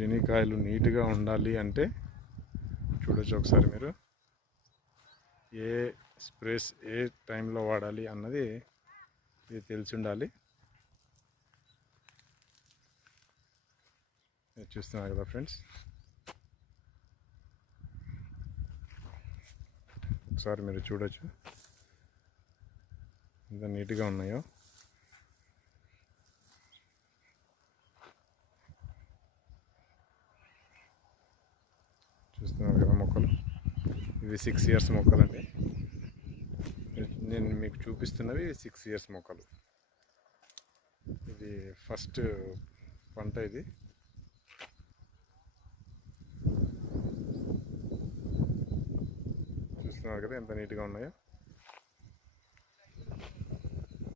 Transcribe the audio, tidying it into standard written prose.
చీనికాయలు నీట్గా ఉండాలి అంటే చూడొచ్చు ఒకసారి మీరు. ఏ స్ప్రేస్ ఏ టైంలో వాడాలి అన్నది ఇది తెలిసి ఉండాలి. చూస్తున్నారు కదా ఫ్రెండ్స్, ఒకసారి మీరు చూడొచ్చు ఎంత నీట్గా ఉన్నాయో. చూస్తున్నారు కదా మొక్కలు, ఇవి 6 ఇయర్స్ మొక్కలండి. నేను మీకు చూపిస్తున్నవి 6 ఇయర్స్ మొక్కలు. ఇది ఫస్ట్ పంట. ఇది చూస్తున్నారు కదా ఎంత నీట్గా ఉన్నాయో.